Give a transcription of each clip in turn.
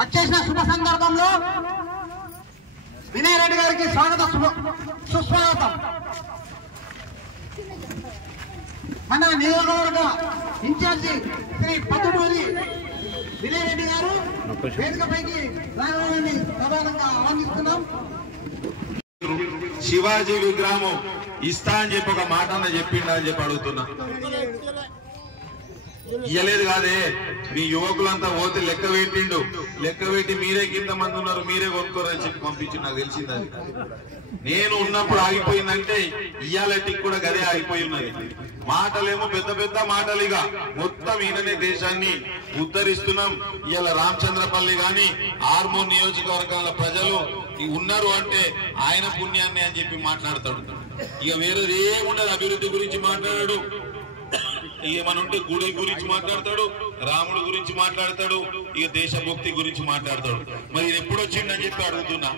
వచ్చేసిన శుభ సందర్భంలో వినయ్ రెడ్డి గారికి స్వాగత సుస్వాగతం. మన నియోజకవర్గ ఇన్ఛార్జి శ్రీ పద్దుటూరి వినయ్ రెడ్డి గారు వేదికపైకి రావాలని ప్రధానంగా ఆహ్వానిస్తున్నాం. శివాజీ విగ్రహం ఇస్తా అని చెప్పి ఒక మాట అన్న చెప్పిండా అని చెప్పి అడుగుతున్నా. ఇయ్యలేదు కాదే, మీ యువకులంతా పోతే లెక్క పెట్టిండు. లెక్క పెట్టి మీరే ఇంతమంది ఉన్నారు, మీరే కొనుక్కోరని చెప్పి పంపించి నాకు తెలిసింది. అది నేను ఉన్నప్పుడు ఆగిపోయిందంటే ఇయ్యాలటికి కూడా గదే ఆగిపోయి ఉన్నది. మాటలేమో పెద్ద పెద్ద మాటలు, ఇక మొత్తం ఈయననే దేశాన్ని ఉద్ధరిస్తున్నాం. ఇవాళ రామచంద్రపల్లి గాని ఆర్మూర్ నియోజకవర్గాల ప్రజలు ఉన్నారు అంటే ఆయన పుణ్యాన్ని అని చెప్పి మాట్లాడతాడు. ఇక వేరేది ఏముండదు. అభివృద్ధి గురించి మాట్లాడాడు, ఏమనుంటే గుడి గురించి మాట్లాడతాడు, రాముడి గురించి మాట్లాడతాడు, ఇక దేశభక్తి గురించి మాట్లాడతాడు. మరి ఎప్పుడు వచ్చిండని చెప్పి అడుగుతున్నా.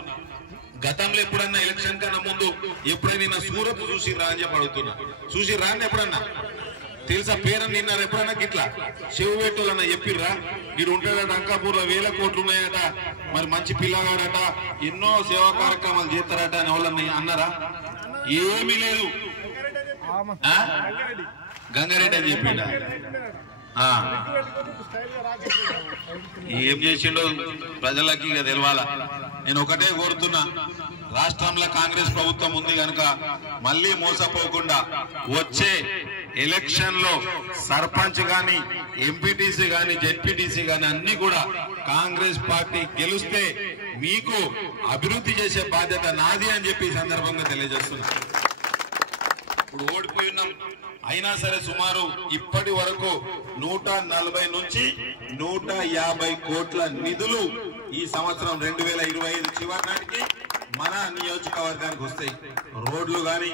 గతంలో ఎప్పుడన్నా ఎలక్షన్ కన్నా ముందు ఎప్పుడైనా సూరత్ చూసిరా అని చెప్పి అడుగుతున్నా. చూసిరా అని ఎప్పుడన్నా తెలుసా? పేరని నిన్నారు ఎప్పుడన్నా గిట్లా చెవుపెట్టాలన్నా చెప్పిర్రా? వీడు ఉంటాడట అంకాపూర్ లో 1000 కోట్లు ఉన్నాయట, మరి మంచి పిల్లగాడట, ఎన్నో సేవా కార్యక్రమాలు చేస్తారట అని వాళ్ళని అన్నారా? ఏమీ లేదు. గంగారెడ్డి అని చెప్పిండ. ఏం చేసిండో ప్రజలకి ఇక తెలవాలా. నేను ఒకటే కోరుతున్నా, రాష్ట్రంలో కాంగ్రెస్ ప్రభుత్వం ఉంది కనుక మళ్ళీ మోసపోకుండా వచ్చే ఎలక్షన్ లో సర్పంచ్ గాని, ఎంపీటీసీ గాని, జెడ్పీటీసీ గాని అన్ని కూడా కాంగ్రెస్ పార్టీ గెలిస్తే మీకు అభివృద్ధి చేసే బాధ్యత నాది అని చెప్పి ఈ సందర్భంగా తెలియజేస్తున్నా. ఇప్పుడు ఓడిపోయి ఉన్నాం, అయినా సరే సుమారు ఇప్పటి వరకు 140 నుంచి 150 కోట్ల నిధులు ఈ సంవత్సరం 2025 చివరి నాటికి మన నియోజకవర్గానికి వస్తాయి. రోడ్లు గాని,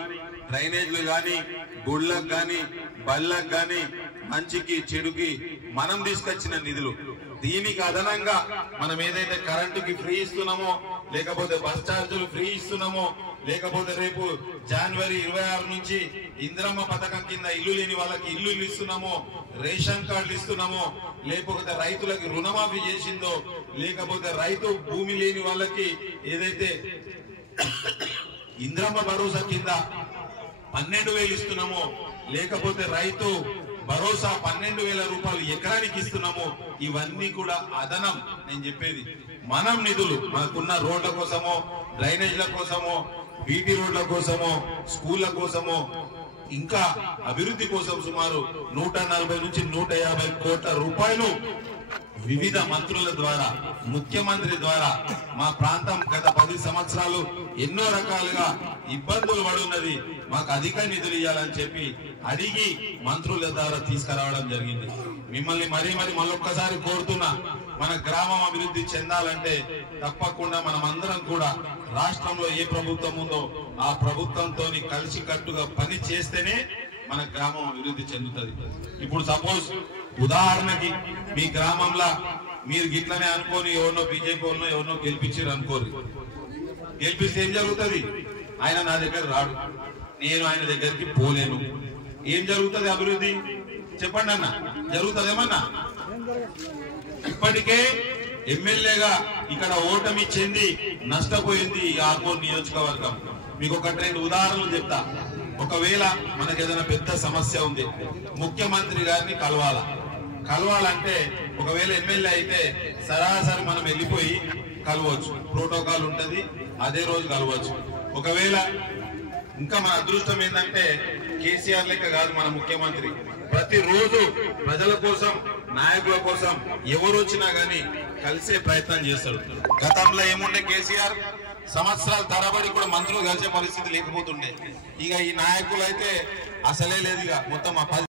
డ్రైనేజ్లు గాని, గుళ్ళకు గాని, బళ్ళకు గాని, మంచికి చెడుకి మనం తీసుకొచ్చిన నిధులు. దీనికి అదనంగా మనం ఏదైతే కరెంటుకి ఫ్రీ ఇస్తున్నామో, లేకపోతే బస్ ఛార్జీలు ఫ్రీ ఇస్తున్నామో, లేకపోతే రేపు జనవరి 26 నుంచి ఇందిరమ్మ పథకం కింద ఇల్లు లేని వాళ్ళకి ఇల్లు ఇస్తున్నామో, రేషన్ కార్డులు ఇస్తున్నామో, లేకపోతే రైతులకి రుణమాఫీ చేసిందో, లేకపోతే రైతు భూమి లేని వాళ్ళకి ఏదైతే ఇందిరమ్మ భరోసా కింద 12,000 ఇస్తున్నామో, లేకపోతే రైతు భరోసా 12,000 రూపాయలు ఎకరానికి ఇస్తున్నామో, ఇవన్నీ కూడా అదనం. నేను చెప్పేది మనం నిధులు మనకున్న రోడ్ల కోసమో, డ్రైనేజ్ల కోసమో, బీటీ రోడ్ల కోసమో, స్కూళ్ల కోసమో, ఇంకా అభివృద్ధి కోసం సుమారు 140 నుంచి 150 కోట్ల రూపాయలు వివిధ మంత్రుల ద్వారా, ముఖ్యమంత్రి ద్వారా మా ప్రాంతం గత 10 సంవత్సరాలు ఎన్నో రకాలుగా ఇబ్బందులు పడున్నది, మాకు అధిక నిధులు ఇవ్వాలని చెప్పి అడిగి మంత్రుల ద్వారా తీసుకురావడం జరిగింది. మిమ్మల్ని మరొక్కసారి కోరుతున్నా, మన గ్రామం అభివృద్ధి చెందాలంటే తప్పకుండా మనమందరం కూడా రాష్ట్రంలో ఏ ప్రభుత్వం ఉందో ఆ ప్రభుత్వంతో కలిసి కట్టుగా పని చేస్తేనే మన గ్రామం అభివృద్ధి చెందుతుంది. ఇప్పుడు సపోజ్ ఉదాహరణకి మీ గ్రామంలో మీరు గిట్లనే అనుకోని ఎవరినో బీజేపీ వాళ్ళనో ఎవరినో గెలిపించారు అనుకోరు. గెలిపిస్తే ఏం జరుగుతుంది? ఆయన నా దగ్గర రాడు, నేను ఆయన దగ్గరికి పోలేను. ఏం జరుగుతుంది అభివృద్ధి? చెప్పండి అన్న, జరుగుతుందేమన్నా? ఇప్పటికే ఎమ్మెల్యేగా ఇక్కడ ఓటమి చెంది నష్టపోయింది ఈ ఆర్మూర్ నియోజకవర్గం. మీకు ఒక 2 ఉదాహరణలు చెప్తా. ఒకవేళ మనకు ఏదైనా పెద్ద సమస్య ఉంది, ముఖ్యమంత్రి గారిని కలవాలంటే ఒకవేళ ఎమ్మెల్యే అయితే సరాసరి మనం వెళ్ళిపోయి కలవచ్చు, ప్రోటోకాల్ ఉంటది, అదే రోజు కలవచ్చు. ఒకవేళ ఇంకా మన అదృష్టం ఏంటంటే కేసీఆర్ లెక్క కాదు మన ముఖ్యమంత్రి, ప్రతిరోజు ప్రజల కోసం, నాయకుల కోసం ఎవరు వచ్చినా గానీ కలిసే ప్రయత్నం చేస్తాడు. గతంలో ఏముండే కేసీఆర్ సంవత్సరాల తరబడి కూడా మంత్రులు కలిసే పరిస్థితి లేకపోతుండే. ఇక ఈ నాయకులు అయితే అసలే లేదు. ఇక మొత్తం